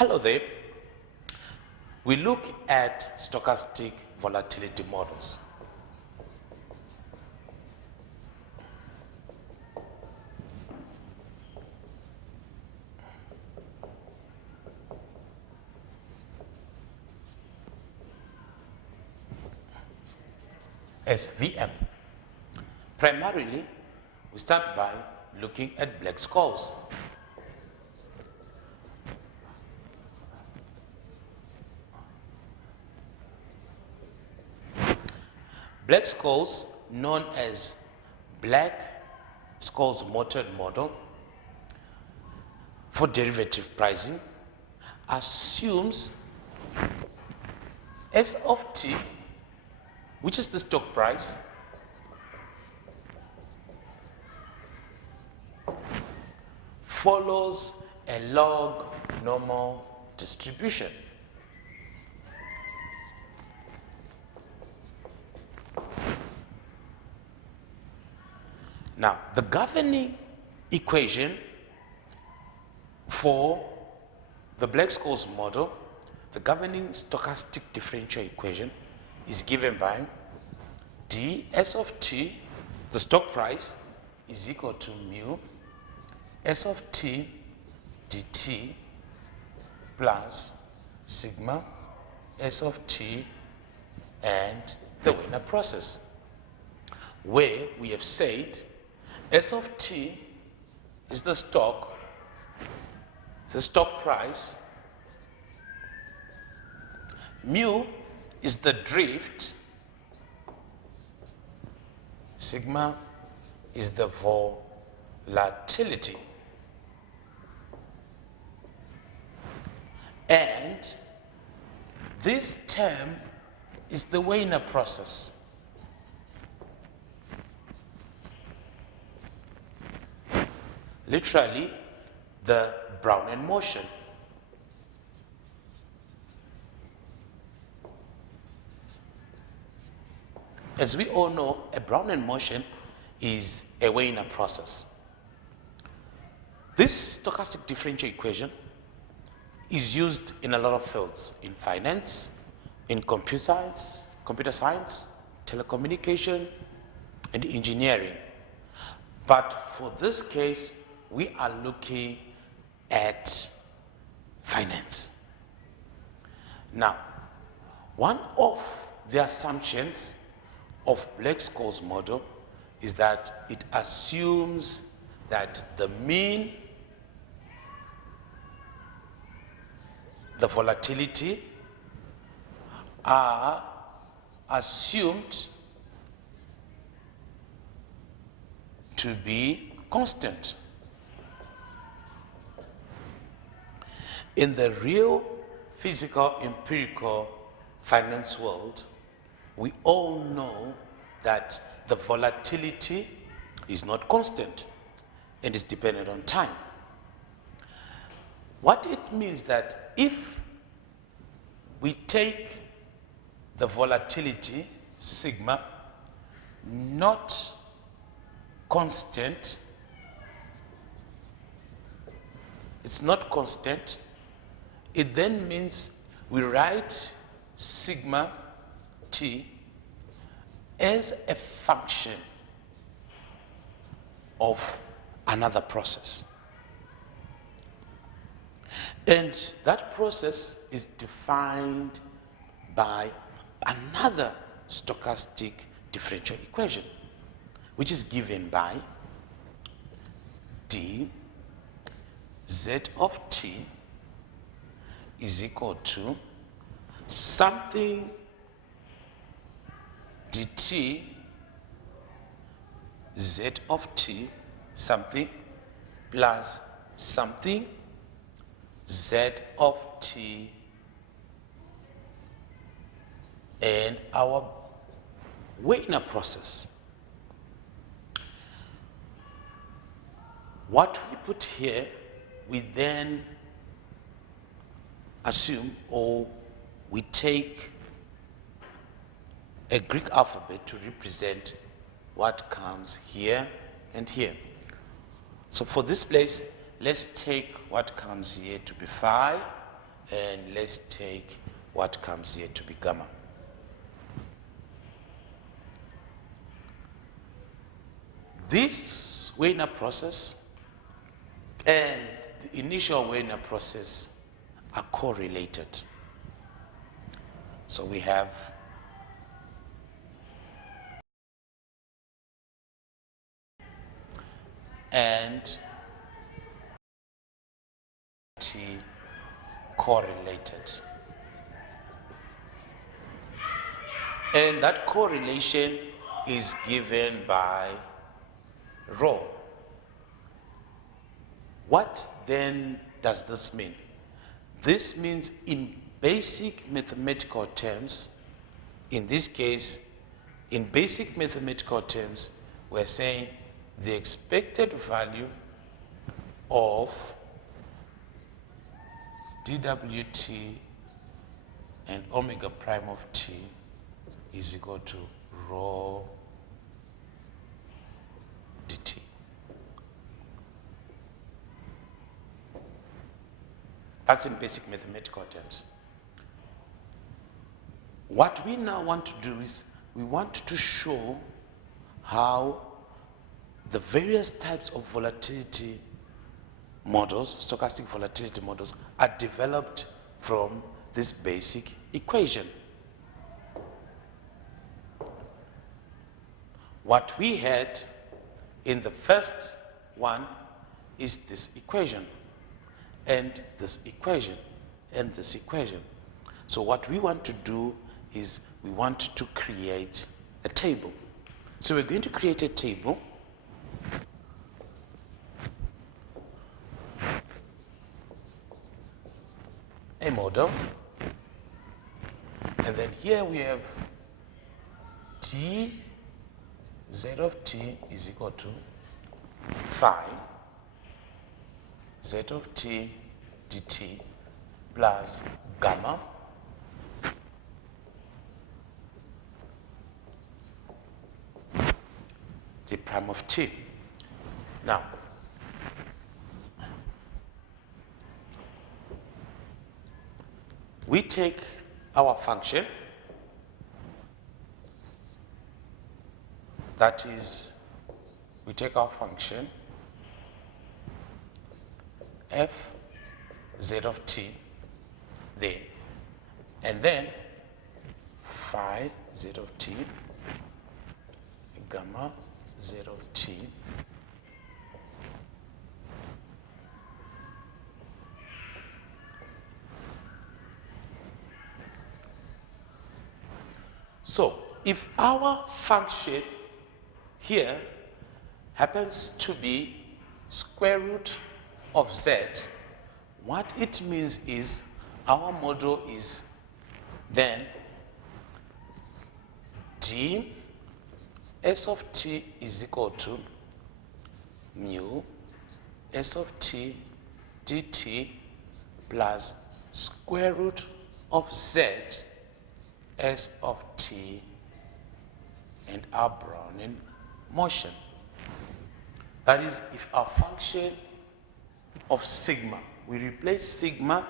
Hello there. We look at stochastic volatility models. SVM. Primarily, we start by looking at black skulls. Black skulls, known as black skulls method model for derivative pricing, assumes S of t, which is the stock price, follows a log normal distribution. Now, the governing equation for the Black-Scholes model, the governing stochastic differential equation, is given by ds of t, the stock price, is equal to mu s of t dt plus sigma s of t and the winner process, where we have said S of t is the stock price, mu is the drift, sigma is the volatility, and this term is the winner process. Literally, the Brownian motion. As we all know, a Brownian motion is a Wiener process. This stochastic differential equation is used in a lot of fields, in finance, in computer science, telecommunication, and engineering. But for this case, we are looking at finance. Now, one of the assumptions of Black-Scholes model is that it assumes that the mean, the volatility are assumed to be constant. In the real physical empirical finance world, we all know that the volatility is not constant and is dependent on time. What it means that if we take the volatility sigma not constant, it's not constant, it then means we write sigma t as a function of another process. And that process is defined by another stochastic differential equation, which is given by d z of t is equal to something dt z of t something plus something z of t and our Wiener process. What we put here, we then assume, or we take a Greek alphabet to represent what comes here and here. So for this place, let's take what comes here to be phi, and let's take what comes here to be gamma. This Wiener process and the initial Wiener process are correlated. So we have and T correlated. And that correlation is given by rho. What then does this mean? This means in basic mathematical terms, in this case, in basic mathematical terms, we're saying the expected value of dWt and omega prime of t is equal to rho dt. That's in basic mathematical terms. What we now want to do is we want to show how the various types of volatility models, stochastic volatility models, are developed from this basic equation. What we had in the first one is this equation, and this equation, and this equation. So what we want to do is we want to create a table. So we're going to create a table a model, and then here we have d z of t is equal to phi z of t dt plus gamma d prime of t. Now, we take our function, that is, we take our function f z of t there, and then phi z of t, gamma z of t, so if our function here happens to be square root of z, what it means is our model is then d s of t is equal to mu s of t dt plus square root of z s of t and our Brownian motion. That is, if our function of sigma, we replace sigma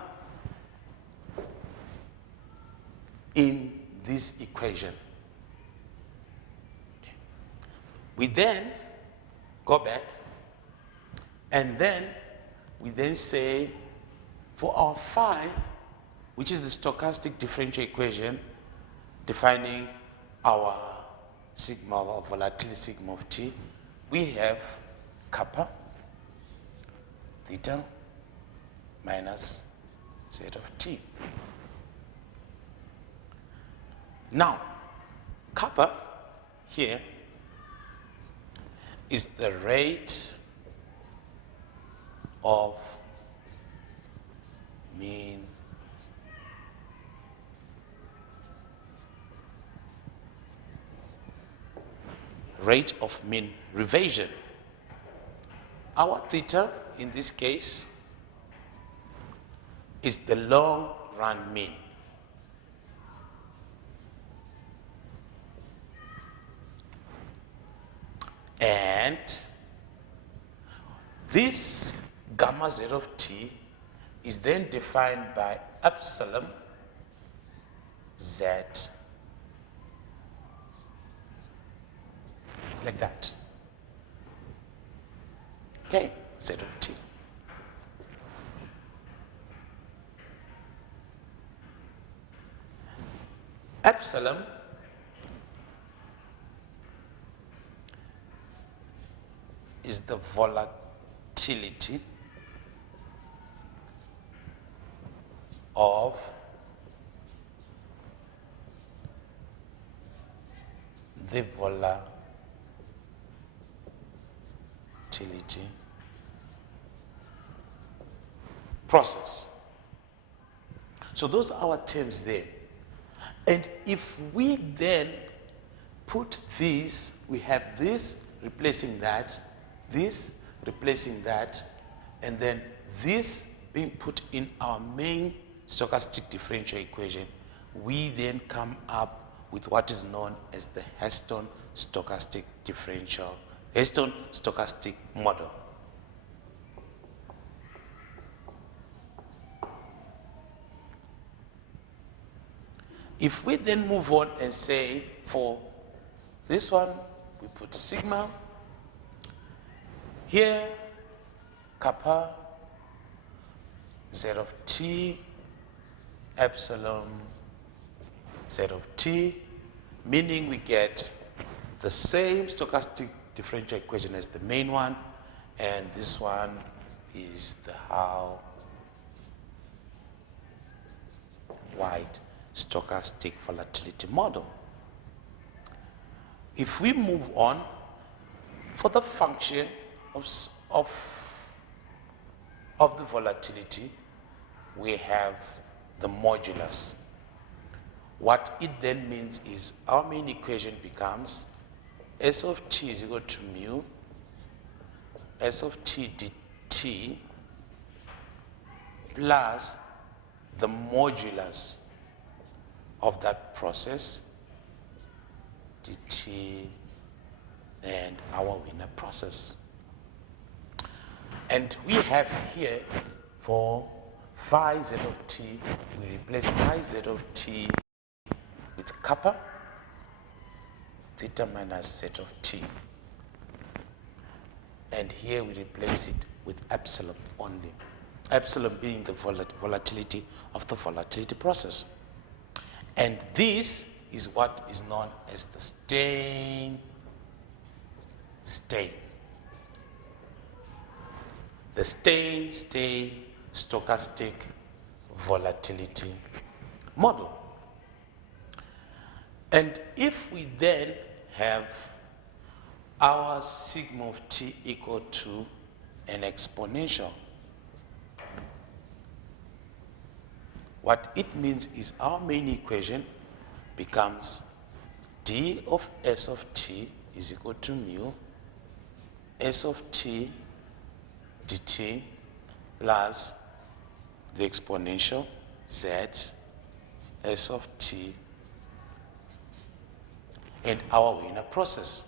in this equation. Okay. We then go back, and then we then say for our phi, which is the stochastic differential equation defining our sigma of volatility sigma of t, we have kappa theta minus z of t. Now, kappa here is the rate of mean revision. Our theta in this case is the long run mean. And this gamma z of t is then defined by epsilon z, like that. Okay, z of t. Epsilon is the volatility of the volatility process. So those are our terms there. And if we then put these, we have this replacing that, this replacing that, and then this being put in our main stochastic differential equation, we then come up with what is known as the Heston stochastic model. If we then move on and say for this one, we put sigma, here kappa, z of t, epsilon z of t, meaning we get the same stochastic differential equation as the main one, and this one is the Howe-White stochastic volatility model. If we move on, for the function of the volatility, we have the modulus. What it then means is our main equation becomes S of t is equal to mu S of t dt plus the modulus of that process dt and our winner process. And we have here for phi z of t, we replace phi z of t with kappa theta minus z of t. And here we replace it with epsilon only. Epsilon being the volatility of the volatility process. And this is what is known as the Stein-Stein. The Stein-Stein stochastic volatility model. And if we then have our sigma of t equal to an exponential, what it means is our main equation becomes d of s of t is equal to mu s of t dt plus the exponential z s of t and our winner process.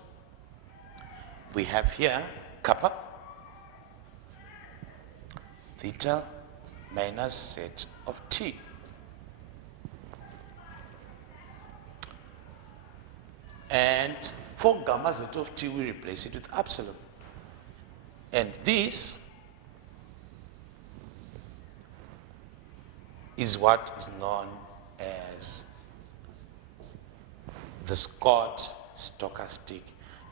We have here kappa theta minus z of t. And for gamma z of t, we replace it with epsilon. And this is what is known as the Scott stochastic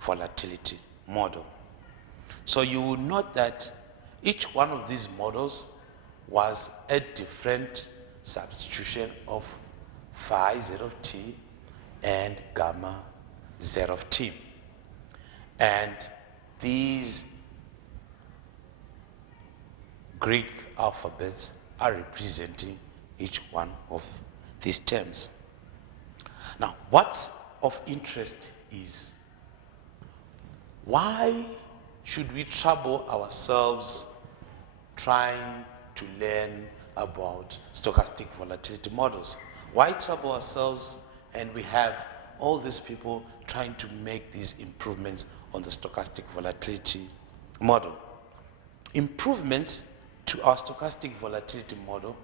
volatility model. So you will note that each one of these models was a different substitution of phi z of t and gamma z of t. And these Greek alphabets are representing each one of these terms. Now, what's of interest is, why should we trouble ourselves trying to learn about stochastic volatility models? Why trouble ourselves and we have all these people trying to make these improvements on the stochastic volatility model? Improvements to our stochastic volatility model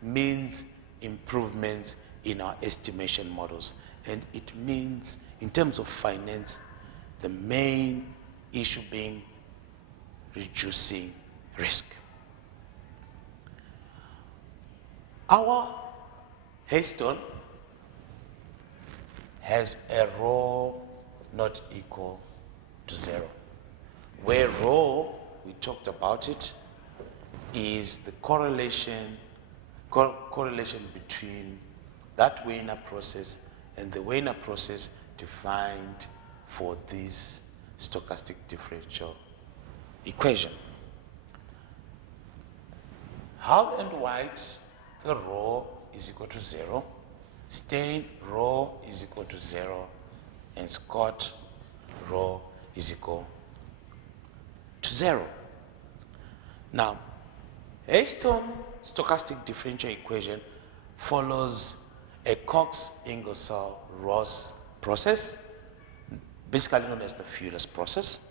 means improvements in our estimation models. And it means, in terms of finance, the main issue being reducing risk. Our Heston has a rho not equal to 0, where rho, we talked about it, is the correlation between that Wiener process and the Wiener process defined for this stochastic differential equation. Howard and White, the rho is equal to 0. Stein, rho is equal to 0. And Scott, rho is equal to 0. Now, Heston stochastic differential equation follows a Cox-Ingersoll-Ross process, basically known as the Fewler's process.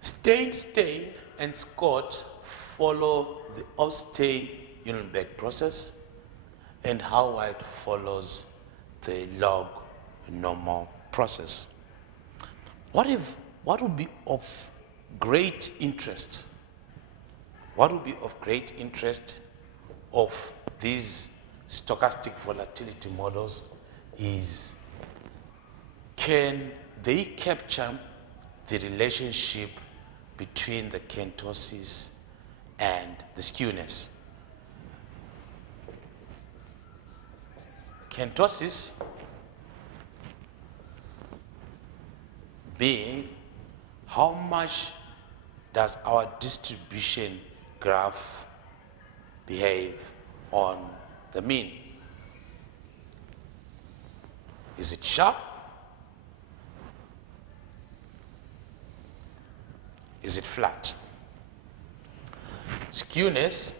Stein-Stein and Scott follow the Stein-Uhlenbeck process, and Howard follows the log normal process. What would be of great interest? What would be of great interest of these stochastic volatility models is, can they capture the relationship between the kurtosis and the skewness? Kurtosis being how much does our distribution graph behave on the mean? Is it sharp? Is it flat? Skewness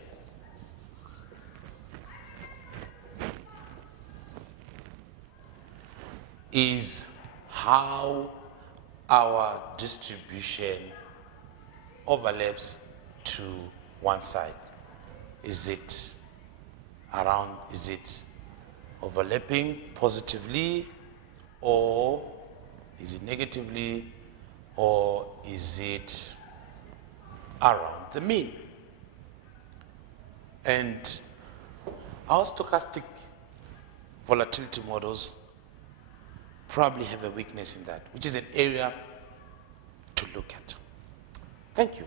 is how our distribution overlaps to one side. Is it overlapping positively, or is it negatively, or is it around the mean? And our stochastic volatility models probably have a weakness in that, which is an area to look at. Thank you.